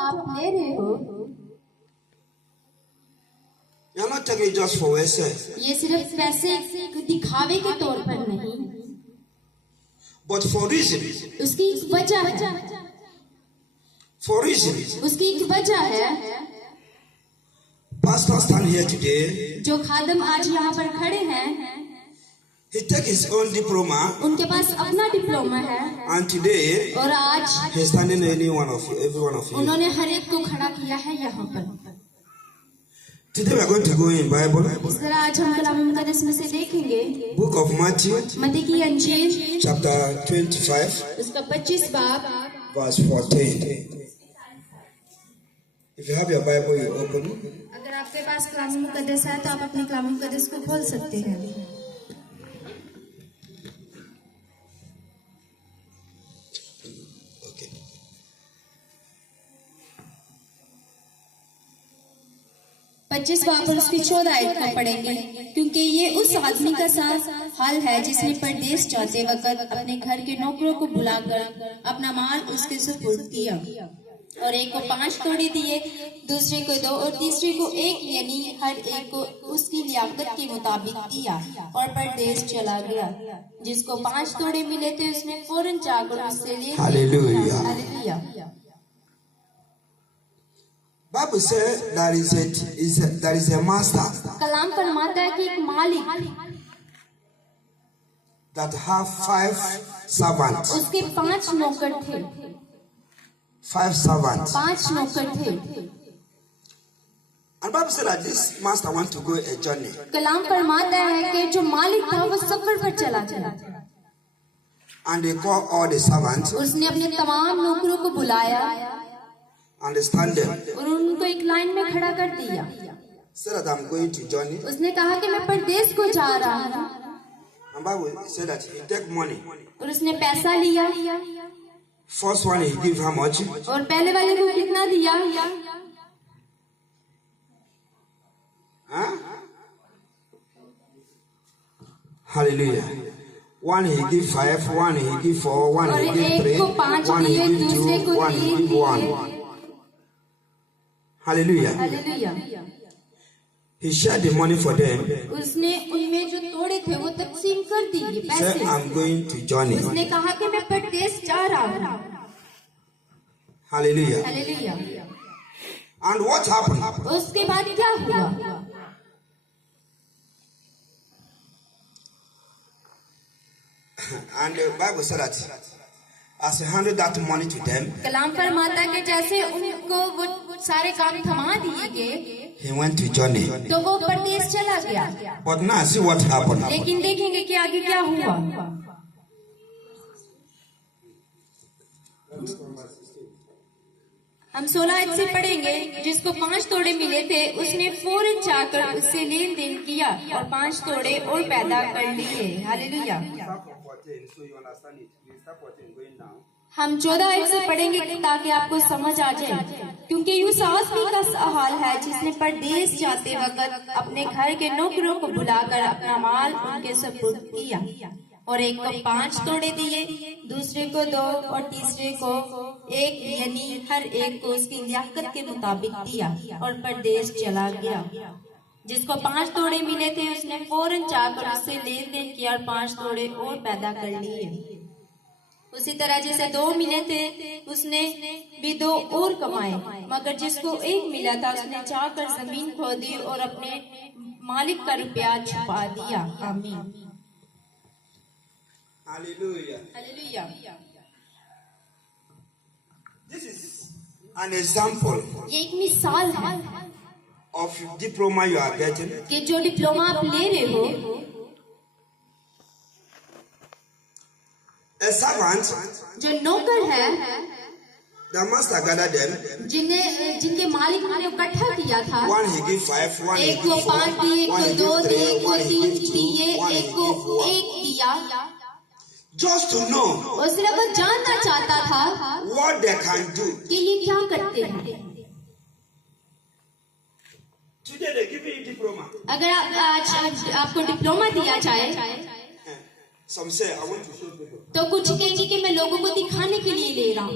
आप ले रहे हो You're not taking it just for yourself, ये सिर्फ पैसे दिखावे के तौर पर नहीं, but for reason. उसकी एक वजह है, For reason. उसकी एक वजह है। Pastor stand here today. जो खादम आज यहाँ पर खड़े हैं, He take his own diploma, उनके पास अपना डिप्लोमा है, and today और आज he's standing every one of you. उन्होंने हर एक को खड़ा किया है यहाँ पर। Today we are going to go in Bible, इस तरह आज हम कलाम मुकद्दस में से देखेंगे book of Matthew, मत्ती की अंजील chapter 25, उसका 25 बाब verse 14. If you have your Bible, you open. अगर आपके पास कलाम मुकद्दस है तो आप अपने कलाम मुकद्दस को खोल सकते हैं। Okay. पच्चीस बाब और उसकी 14 आयत को पढ़ेंगे, क्योंकि ये उस आदमी का सा हाल है जिसने परदेश जाते वक्त अपने घर के नौकरों को बुलाकर अपना माल उसके सुपुर्द किया, और एक को 5 तोड़े दिए, दूसरे को 2 और तीसरे को 1, यानी हर एक को उसकी लियाकत के मुताबिक दिया, और परदेश चला गया। जिसको 5 तोड़े मिले थे उसने फौरन जाकर उससे ले Hallelujah. Hallelujah. Bible says there is a master कलाम फरमाता है कि एक मालिक that have 5 servants. उसके 5 नौकर थे, 5 servants. 5 नौकर थे। And Bible said that this master want to go a journey. कलाम फरमाता है कि जो मालिक था वो सफर पर चला गया, And they call all the servants उसने अपने तमाम नौकरों को बुलाया and they stand there. और उनको एक लाइन में खड़ा कर दिया। Said that I'm going to journey. उसने कहा कि मैं परदेश को जा रहा हूँ, And Bible said that he take money. और उसने पैसा लिया, First one he give how much? और पहले वाले को कितना दिया? Huh? Hallelujah. One he give 5, one he give 4, one और he give एक 3, को 5 one he दिए, give दूसरे 2, को one he 3 give 1. दिए। Hallelujah. Hallelujah. He shared the money for them. उसने उनमें जो तोड़े थे वो तकसीम कर दिए He said, पैसे। I'm going to journey. उसने कहा कि मैं परदेश जा रहा हूँ। Hallelujah. Hallelujah. And what happened? उसके बाद क्या हुआ? And the Bible said that as he handed that money to them, कलाम फरमाता है कि जैसे उनको वो सारे काम थमा दिए गए he went to journey. तो वो परदेश चला गया। But now see what happened. लेकिन देखेंगे कि आगे क्या हुआ। हम 16 आयत से पढ़ेंगे, जिसको 5 तोड़े मिले थे उसने फौरन जाकर उससे लेन देन किया और 5 तोड़े और पैदा कर लिए। हालेलुया। हम 14 आयत से पढ़ेंगे ताकि आपको समझ आ जाए, क्योंकि उस आदमी का हाल है जिसने परदेश जाते वक्त अपने घर के नौकरों को बुलाकर अपना माल उनके सुपुर्द किया, और एक को 5 तोड़े दिए, दूसरे को 2 और तीसरे को 1, यानी हर एक को उसकी लियाकत के मुताबिक दिया, और परदेश चला गया। जिसको 5 तोड़े मिले थे उसने फौरन जाकर उससे लेन देन किया और 5 तोड़े और पैदा कर लिए। उसी तरह जैसे 2 मिले थे उसने भी 2 और कमाए, मगर जिसको 1 मिला था उसने जाकर जमीन खोदी और अपने मालिक का रुपया छुपा दिया। आमीन। Hallelujah. Hallelujah. This is an example ये एक मिसाल है of diploma you are getting. कि जो डिप्लोमा आप ले रहे हो, A servant, जो नौकर है, the master gathered them. जिनके मालिक ने इकट्ठा किया था, One he give 5, one he एक give को 4, 5 दिए, एक one को he 2 give दिए, 3, एक को one he 3 give दिए, 2, one he एक को give 1. 1 दिया। Just to know और सिर्फ वो जानना चाहता था what they can do. कि ये क्या करते हैं। Today they give you diploma. अगर आज आपको डिप्लोमा दिया जाए Some say, I want to show people. तो कुछ कहेंगे कि मैं लोगों को दिखाने के लिए ले रहा हूँ।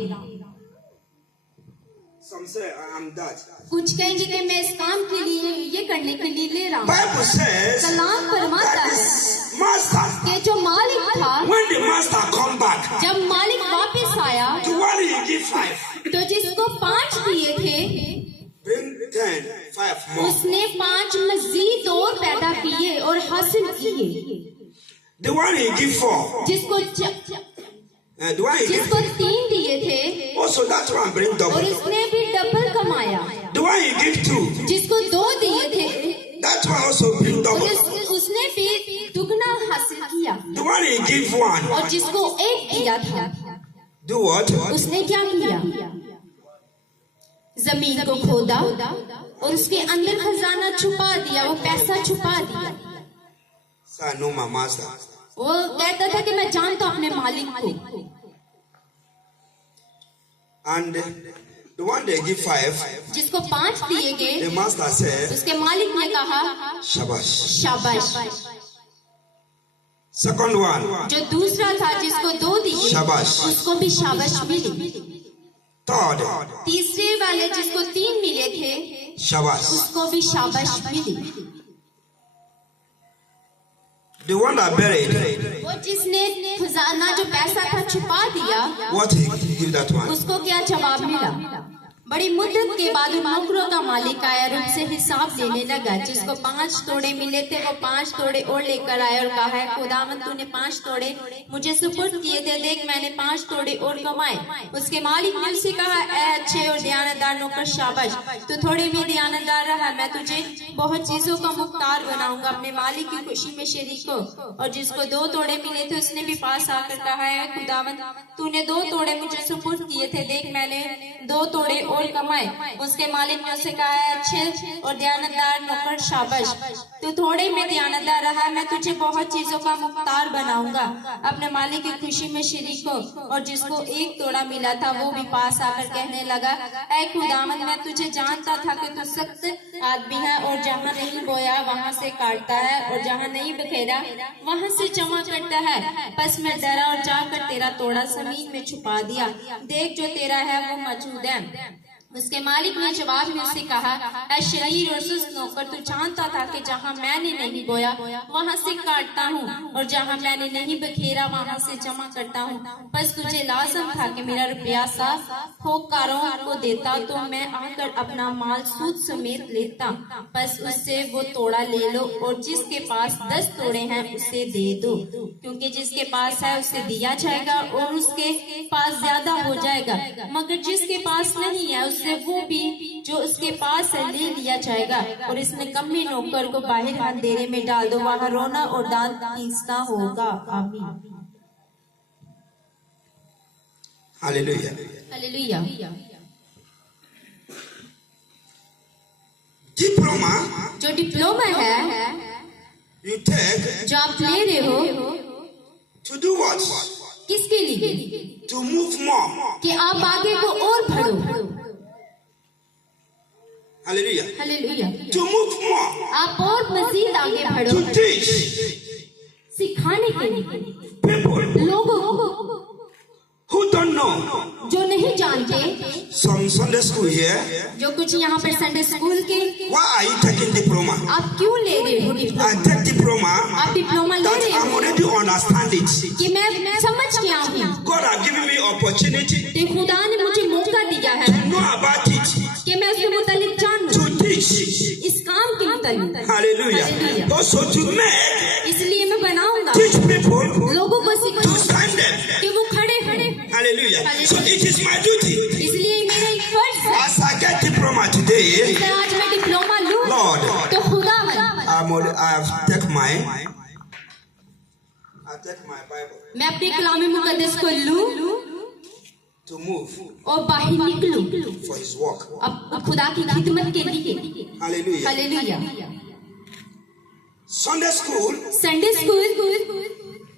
Some say I'm that. कुछ कहेंगे कि मैं इस काम के लिए ये करने के लिए ले रहा हूँ। Bible says कलाम फरमाता that है this master, कि जो मालिक था, when the master come back, जब मालिक वापस आया the one he give 5, तो जिसको 5 दिए थे bring 10, 5 more. उसने 5 मजीद और पैदा किए और हासिल किए। The one he give 4, जिसको the one he give जिसको 3 दिए थे also that one bring और double. उसने भी डबल कमाया। The one he give 2, जिसको 2 दिए थे that one also bring और double. उसने भी दुगना हासिल किया। The one he give 1, और जिसको 1 दिया था do what? उसने क्या किया? जमीन को खोदा और उसके अंदर खजाना छुपा दिया, वो पैसा छुपा दिया। So I know my master. वो कहता था कि मैं जानता हूँ अपने मालिक को। And the one they give 5, जिसको 5 दिए गए the master said, उसके मालिक ने कहा Shabash. शाबाश। Second one, जो दूसरा था जिसको 2 दिए शाबाश। उसको भी शाबाश मिली। third, तीसरे वाले जिसको 3 मिले थे Shabash. उसको भी शाबाश मिली। The one that buried, वो जिसने खजाना जो पैसा था छुपा दिया what he give that one? उसको क्या जवाब मिला? बड़ी मुद्दत के बाद उन नौकरों का मालिक आया और उनसे हिसाब लेने लगा। जिसको 5 तोड़े मिले थे वो 5 तोड़े और लेकर आया और कहा है खुदावंद तूने 5 तोड़े मुझे सुपुर्द किए थे, देख मैंने 5 तोड़े और कमाए। उसके मालिक ने उससे कहा ऐ अच्छे और दयानतदार नौकर शाबाश, तू थोड़े में दयानतदार रहा, मैं तुझे बहुत चीजों का मुख्तार बनाऊंगा। अपने मालिक की खुशी में शरीक हो। और जिसको 2 तोड़े मिले थे उसने भी पास आकर कहा है खुदावंद तूने 2 तोड़े मुझे सुपुर्द किए थे, देख मैंने 2 तोड़े और कमाए। उसके मालिक ने उसे कहा है अच्छे और दयानतदार नौकर शाबाश, तू थोड़े में दयानतदार रहा, मैं तुझे बहुत चीजों का मुख्तार बनाऊंगा। अपने मालिक की खुशी में शरीक हो। और जिसको 1 तोड़ा मिला था वो भी पास आकर कहने लगा ऐ खुदावंद मैं तुझे जानता था कि तू सख्त आदमी है और जहाँ नहीं बोया वहाँ से काटता है और जहाँ नहीं बखेरा वहाँ से जमा करता है। बस मैं डरा और जाकर तेरा तोड़ा जमीन में छुपा दिया, देख जो तेरा है वो मौजूद है। उसके मालिक ने जवाब में उससे कहा ऐ शरीर और सुस्त नौकर, तू जानता था कि जहाँ मैंने नहीं बोया वहाँ से काटता हूँ और जहाँ मैंने नहीं बखेरा वहाँ से जमा करता हूँ। बस तुझे लाजम था कि मेरा रुपया साफ होकारों को देता तो मैं आकर अपना माल सूद समेत लेता। बस उससे वो तोड़ा ले लो और जिसके पास 10 तोड़े हैं उसे दे दो, क्योंकि जिसके पास है उसे दिया जाएगा और उसके पास ज्यादा हो जाएगा, मगर जिसके पास नहीं है उससे वो भी जो उसके पास है ले लिया जाएगा। और इस निकम्मे नौकर को बाहर अंधेरे में डाल दो, वहाँ रोना और दांत पीसना होगा। आमीन। Hallelujah. हालेलुया। Diploma, जो डिप्लोमा है you take जो आप ले रहे हो to do what? किसके लिए? To move more. कि आप आगे को और बढ़ो। Hallelujah. Hallelujah. To move more. आप और मजीद आगे बढ़ो To teach सिखाने के लिए people लोगों को who don't know. जो नहीं जानते। Some Sunday school here. जो कुछ यहाँ पर संडे स्कूल के Why are you taking diploma? आप क्यों ले रहे हो I डिप्लोमा? take diploma आप डिप्लोमा ले that रहे I'm हो already understand it. कि मैं समझ गया हूँ God has given me opportunity कि खुदा ने मुझे मौका दिया है to know about it, कि मैं उसके मुतालिक जानूं, to teach. इस काम के मुतालिक। Hallelujah. Hallelujah। Also to make, इसलिए मैं बनाऊंगा teach people लोगों को to सिखाऊंगा stand them. कि वो खड़े खड़े। Hallelujah. So it is my duty. इसलिए मेरा एक फर्ज है As I get diploma today, कि आज मैं डिप्लोमा लूं Lord, तो खुदा I have take my Bible मैं अपने कलाम मुकद्दस को लूं to move और बाहर निकलूं for His work. अब खुदा की खिदमत के लिए। Hallelujah. Hallelujah. Sunday school. Sunday school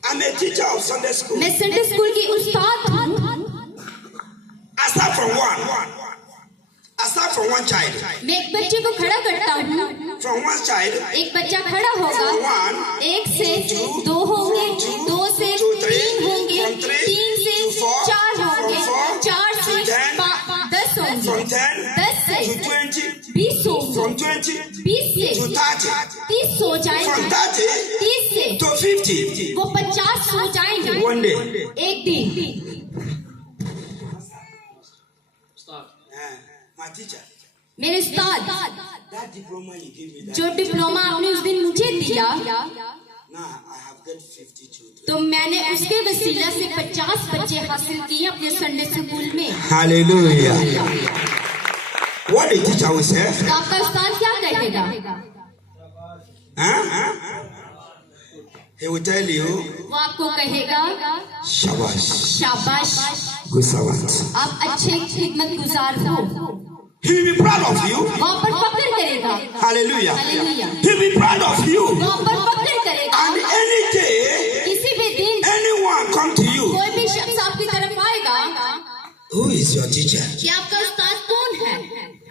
I'm a teacher of Sunday school. मैं संडे स्कूल की उस्ताद हूँ। I start from one. I start from one child. मैं एक बच्चे को खड़ा करता हूँ। From one child. एक बच्चा खड़ा होगा, From one. 1 से 2 होंगे, 2 से 3 होंगे, From 3 3 से to 4, 4 होंगे, from 4 4 से to 10, 10 होंगे, From 10 to 20, 20 सो from 20 20 से to 30, 30 सो from जाएंगे, 30 30 से to 50. वो 50 सो जाएंगे One day. एक दिन। My teacher, मेरे उस्ताद, that diploma you gave me, that जो डिप्लोमा आपने उस दिन मुझे दिया, now I have got 50 children. तो मैंने उसके वसीला से 50 बच्चे हासिल किए अपने संडे स्कूल में। Hallelujah. What the teacher will say? तो आपका उस्ताद क्या कहेगा? Huh? He will tell you, वो आपको कहेगा Shabash, शाबाश, good servant. आप अच्छे खिदमत गुजार हो। He will be proud of you. वो आप पर फख्र करेगा। Hallelujah. Hallelujah. He will be proud of you. वो आप पर फख्र करेगा। And any day, किसी भी दिन anyone come to you. कोई भी शख्स आपकी तरफ आएगा, Who is your teacher? कि आपका उस्ताद कौन है?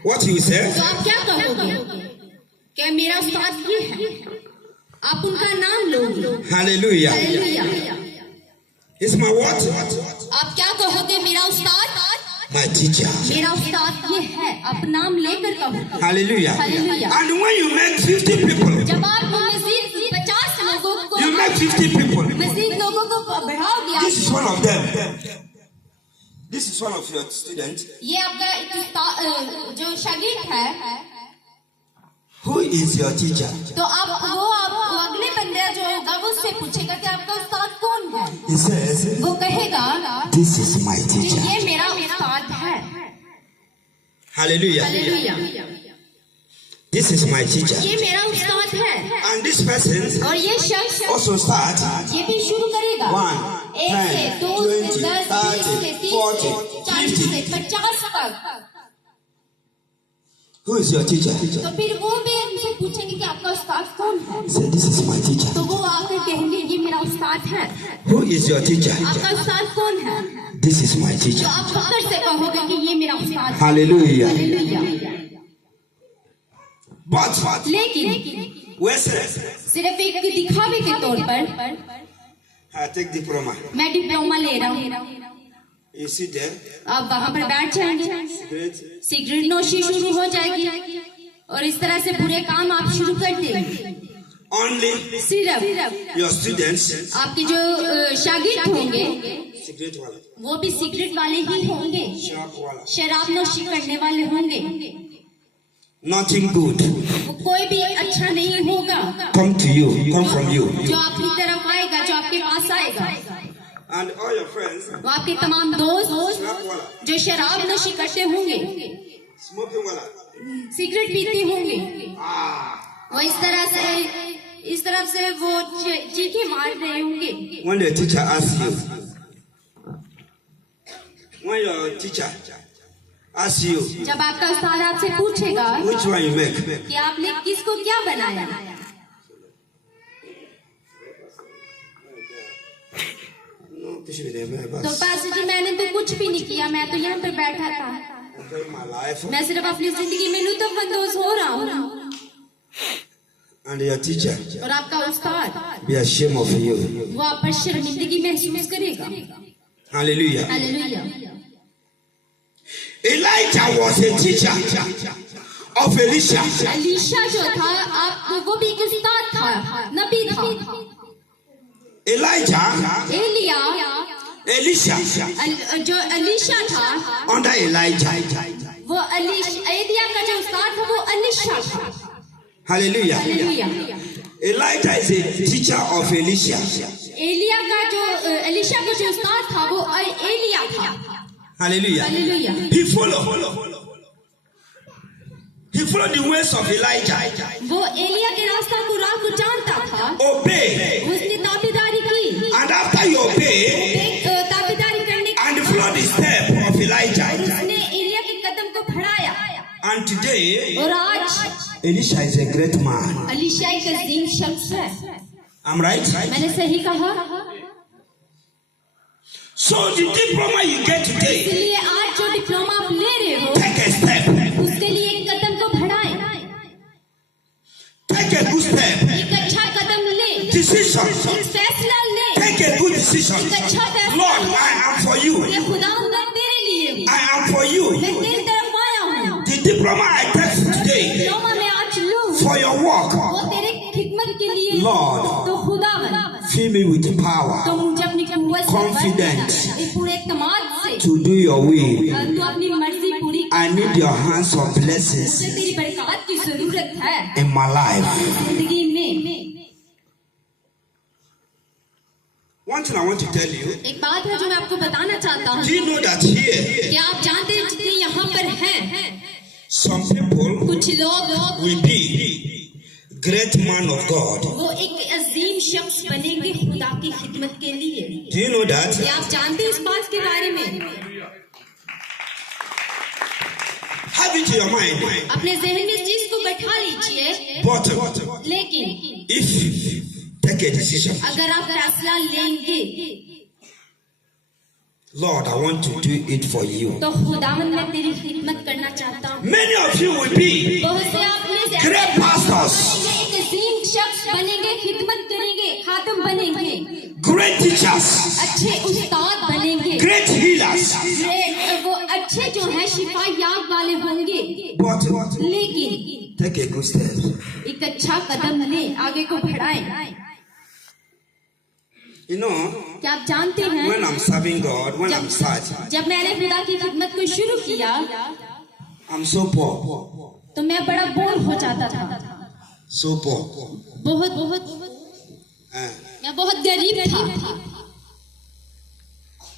What you say? तो आप क्या कहोगे? कि मेरा उस्ताद ये है। आप उनका नाम लोगे। Hallelujah. Hallelujah. It's my what? आप क्या कहोगे? मेरा उस्ताद, My teacher. मेरा उस्ताद ये है। आप नाम लेकर कहोगे। Hallelujah. Hallelujah. And when you make 50 people, जब आप मजीद 50 लोगों को, you make 50 people. मजीद लोगों को बढ़ाओगे, This is one of them. This is one of your students. ये आपका एक जो शागिर्द है, Who is your teacher? तो आप अगले बंदे जो होगा वो उससे पूछेगा कि आपका उस्ताद कौन है? He says, वो कहेगा this is my कि teacher. ये मेरा उस्ताद है। Hallelujah. Hallelujah. This is my teacher. ये मेरा उस्ताद है। And this person और ये शख्स also starts ये भी शुरू करेगा। 1, 1 से 10, 2 से 20, 10 20 से 30, 30 40, से 40 से 50. 50 तक। Who is your teacher? तो फिर वो भी उनसे पूछेंगे कि आपका उस्ताद कौन है? He said, this is my teacher. तो वो आकर कहेंगे ये मेरा उस्ताद है। Who is your teacher? आपका उस्ताद कौन है? This is my तो teacher. आप फख्र से कहोगे कि ये मेरा उस्ताद है। Hallelujah. हालेलुया। But लेकिन where says, सिर्फ एक दिखावे के तौर पर I take diploma. मैं डिप्लोमा ले रहा हूँ, You sit there, आप वहाँ पर बैठ जाएंगे, great. सिगरेट नोशी शुरू हो जाएगी और इस तरह से बुरे काम आप शुरू कर देंगे। Only सिर्फ your students, आपके जो शागिर्द होंगे cigarette wala, वो भी सिगरेट वाले ही होंगे, sharp wala. शराब नोशी करने वाले होंगे, Nothing good. वो कोई भी अच्छा नहीं होगा Come to you, come from you. जो आपकी तरफ आएगा, जो आपके पास आएगा। And all your friends, वो आपके तमाम दोस्त sharp wala, जो शराब नोशी करते होंगे, smoking wala. सिगरेट पीते होंगे, Ah. वो इस तरफ से वो चीखे मार रहे होंगे। When the teacher asks you, when your teacher asks you, जब आपका उस्ताद आपसे पूछेगा which one you make? कि आपने किसको क्या बनाया, No, push me there, man. तो पास्टर जी मैंने तो कुछ भी नहीं किया, मैं तो यहाँ पर बैठा था, Enjoy my life. मैं सिर्फ अपनी जिंदगी में लुत्फानंदोज हो रहा हूँ। And your teacher और आपका उस्ताद be ashamed of you. वो आप पर शर्मिंदगी महसूस करेगा। Hallelujah. Hallelujah. Elijah was a teacher of Elisha. Alisha जो था आप वो भी एक उस्ताद था, नबी था। Elijah, एलिया Elisha, जो अलीशा था under Elijah. वो एलिया का जो उस्ताद था वो अलीशा था। Hallelujah. Hallelujah. Elijah is a teacher of Elisha. Elia का जो एलिशा का जो उस्ताद था वो एलिया था। Hallelujah. Hallelujah. He followed the ways of Elijah. वो एलिया के रास्ता को राह को जानता था, Obey. उसने ताबेदारी की, And after you obey ताबेदारी करने के and follow the step of Elijah. उसने एलिया के कदम को बढ़ाया। And today, और आज Elisha is a great man. Alisha एक अजीम शख्स है। I'm right? मैंने सही कहा? So the diploma you get today, इसलिए आज जो डिप्लोमा आप ले रहे हो take a step. उसके लिए एक कदम को बढ़ाएं, Take a good step. एक अच्छा कदम ले, Decision. एक फैसला ले, Take a good decision. एक अच्छा फैसला Lord, I am for you. ये खुदा मैं तेरे लिए हूँ, I am for you. मैं तेरी तरफ आया हूँ। The diploma I take today diploma मैं आज लूं for your work, वो तेरे खिदमत के लिए Lord, तो खुदावन fill me with power तो मुझे अपनी कुव्वत से Confident. एक पूरे इत्मीनान से to do your will. तू अपनी मर्जी पूरी I need your hands of blessings मुझे तेरी बरकत की जरूरत है in my life. जिंदगी में One thing I want to tell you, एक बात है जो मैं आपको बताना चाहता हूँ do you know that here, कि आप जानते हैं जितने यहाँ पर हैं some people कुछ लोग will be great man of God. वो एक अजीम शख्स बनेंगे खुदा की खिदमत के लिए Do you know that? क्या आप जानते हैं इस बात के बारे में Have it in your mind. अपने जहन में इस चीज को बैठा लीजिए But लेकिन if take a decision, अगर आप फैसला लेंगे Lord, I want to do it for you. तो खुदावन मैं तेरी खिदमत करना चाहता हूँ Many of you will be बहुत से आप में से great pastors, एक अजीम शख्स बनेंगे खिदमत करेंगे खातम बनेंगे great teachers, अच्छे उस्ताद बनेंगे great healers. वो अच्छे जो है शिफा याब वाले होंगे But लेकिन take a good step. एक अच्छा कदम ले आगे को बढ़ाएं You know, क्या आप जानते हैं when I'm serving God, when I'm sad, जब मैंने खुदा की खिदमत को शुरू किया I'm so poor, तो मैं बड़ा बोर हो जाता था so poor. बहुत Eh, मैं बहुत गरीब था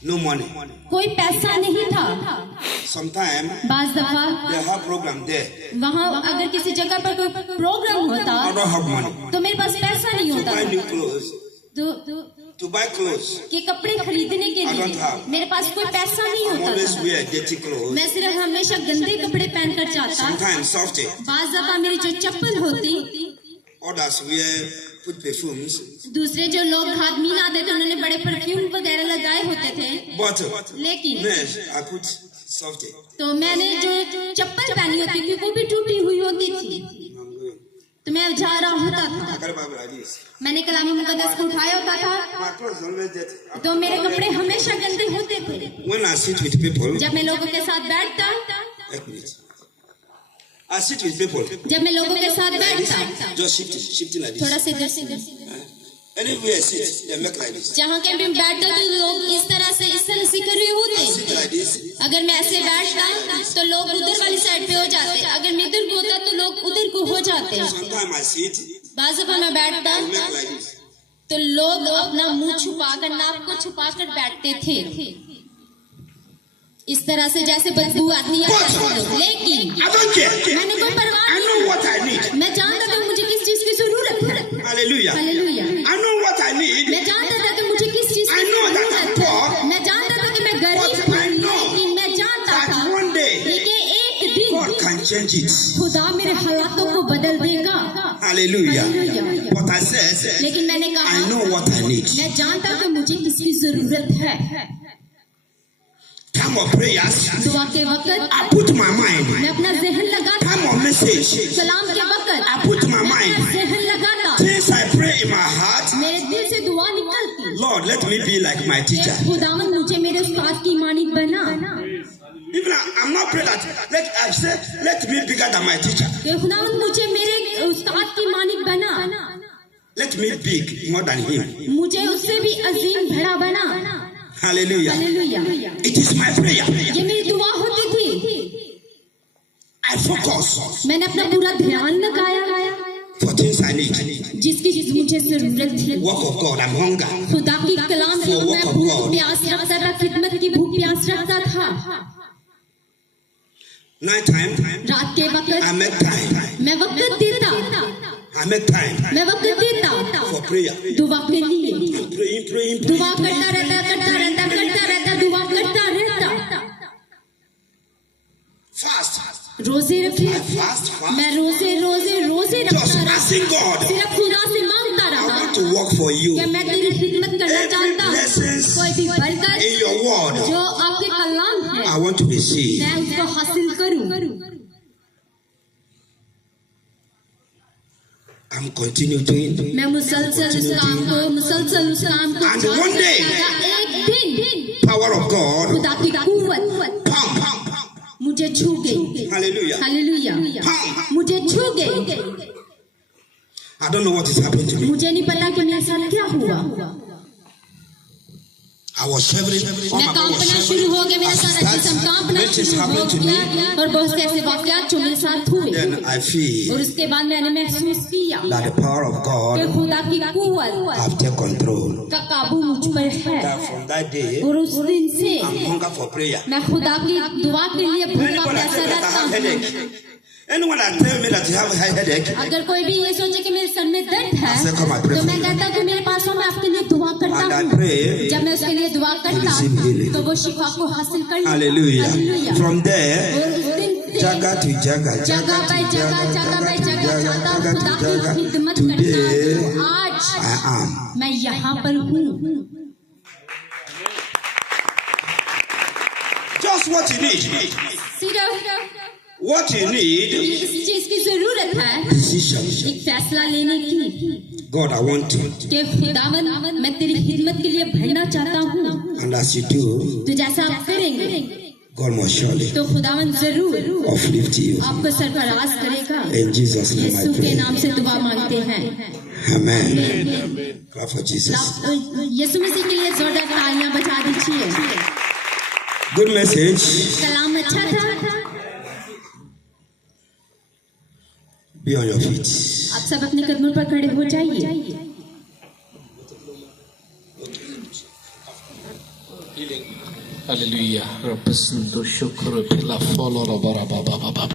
no money. कोई पैसा नहीं था Sometimes बाज दफा they have program there. वहाँ अगर किसी जगह पर कोई प्रोग्राम होता I don't have money तो मेरे पास पैसा नहीं to होता buy new clothes. To buy clothes, कि कपड़े खरीदने के I don't लिए have. मेरे पास कोई पैसा नहीं I'm होता always था wear dirty clothes. मैं सिर्फ हमेशा गंदे कपड़े पहनकर जाता Sometimes softy. बाज दफा मेरी जो चप्पल होती Others wear put perfumes. दूसरे जो लोग खादमीन आते थे उन्होंने बड़े परफ्यूम वगैरह लगाए होते थे But लेकिन yes, I put softy. तो मैंने जो चप्पल पहनी होती थी वो भी टूटी हुई होती थी तो मैं जा रहा होता I था got a Bible like this. मैंने कलाम मुकद्दस को उठाया होता था My clothes always dirty. तो मेरे कपड़े हमेशा गंदे होते थे When I sit with people, जब मैं लोगों के साथ बैठता एक minute. I sit with people. जब मैं लोगों के साथ बैठता Just shifting like थोड़ा this. से इधर से उधर। Anywhere I sit, they make like this. जहाँ के भी बैठता तो लोग इस तरह से कर रहे होते Sit like this. अगर मैं ऐसे बैठता तो लोग उधर वाली साइड पे हो जाते अगर मैं इधर को होता तो लोग उधर को हो जाते Sometimes I sit, बाज़ दफा मैं बैठता they make like this. तो लोग अपना मुंह छुपाकर नाक को छुपाकर बैठते थे इस तरह से जैसे बदबू आती है लेकिन I don't care. मैंने कोई परवाह I नहीं know what I need. मैं जानता था मुझे किस चीज की जरूरत है Hallelujah. Hallelujah I know what I need. मैं जानता था कि मुझे किस चीज I की know that I'm जरूरत है poor. मैं जानता था कि मैं गरीब But हूँ I know लेकिन मैं जानता That था one day, लेकिन एक दिन God can change it. खुदा मेरे हालातों को बदल देगा Hallelujah. Hallelujah. But I said, लेकिन मैंने I कहा know what I need. मैं जानता कि मुझे किसकी जरूरत है Time of prayers, दुआ के वक्त I put my mind. मैं अपना जहन लगाता Time of message, कलाम के वक्त I put my मैं अपना mind. जहन लगाता Things I pray in my heart, मेरे दिल से दुआ निकलती Lord, let me be like my teacher. खुदावन मुझे मेरे उस्ताद की मानिक बना Even I'm not praying that. I say, let me bigger than my teacher. कि खुदावन मुझे मेरे उस्ताद की मानिक बना Let me big more than him. मुझे उससे भी अजीम बड़ा बना Hallelujah. Hallelujah It is my prayer. ये मेरी दुआ होती थी I focus मैंने अपना पूरा ध्यान लगाया for things I need. जिसकी मुझे जरूरत थी Work of God, I'm hunger. खुदा की कलाम की मैं भूख प्यास रखता था खिदमत की भूख प्यास रखता था Night time, रात के वक्त I make time. मैं वक्त देता I make time मैं वक्त देता for prayer. दुआ के लिए Praying. दुआ करता रहता दुआ करता रहता Fast. रोजे रखे I fast. मैं रोजे Just रखता रहा asking God, सिर्फ खुदा से मांगता I रहा want to work for you. कि मैं तेरी खिदमत करना Every चाहता हूँ blessings कोई भी बरकत in your word, जो आपके कलाम है I want to receive. मैं उसको हासिल करूँ I'm continue doing. मैं मुसलसल उस काम को And one day, एक दिन power of God, खुदा की कुव्वत pam. मुझे मुझे छू गई। Hallelujah. हालेलुया। Pound. मुझे छू गई। I don't know what is happening to me. मुझे नहीं पता कि मेरे साथ क्या हुआ। I was shivering. मैं कांपना शुरू हो गया, मेरा सारा जिस्म कांपना शुरू हो गया और बहुत से ऐसे वाकयात जो मेरे साथ हुए। Then I feel और उसके बाद मैंने महसूस किया that the power of कि God खुदा की कुव्वत have taken control. का काबू मुझ पर है। That from that day, और उस दिन से I'm hunger for prayer. मैं खुदा की दुआ के लिए भूखा Anyone that प्यासा tell me that I रहता have हूँ। headache, anyone that tell me that you have a headache, अगर कोई भी ये सोचे कि मेरे सर में दर्द है I say, "Come, I pray तो for मैं you." कहता हूँ कि मेरे पास हो, मैं आपके लिए दुआ करता and I हूँ। pray, जब मैं उसके लिए दुआ करता receive healing. तो वो शिफा को हासिल कर लेता। hallelujah. हालेलुया। From there, और उस दिन से jaga to jaga, जगह पे जगह जगह पे जगह जाता हूँ, खुदा की खिदमत करता Today, हूँ। आज I am. मैं यहाँ पर हूँ। Just what you need. सिर्फ What you need, इस चीज की जरूरत है, decision. एक फैसला लेने की God, I want to. कि खुदावन मैं तेरी खिदमत के लिए बढ़ना चाहता हूँ। And as you do, तो जैसा आप करेंगे God must surely तो खुदावन जरूर uplift you. आपको सरफराज करेगा। In Jesus' name I यीशु के pray. नाम से दुआ मांगते हैं। Amen. Clap for Jesus. यीशु मसीह के लिए जोरदार तालियां बजा दीजिए। Good message. कलाम अच्छा था। Be on your feet. आप सब अपने कदमों पर खड़े हो जाइए। Hallelujah. Represento shukru pila follow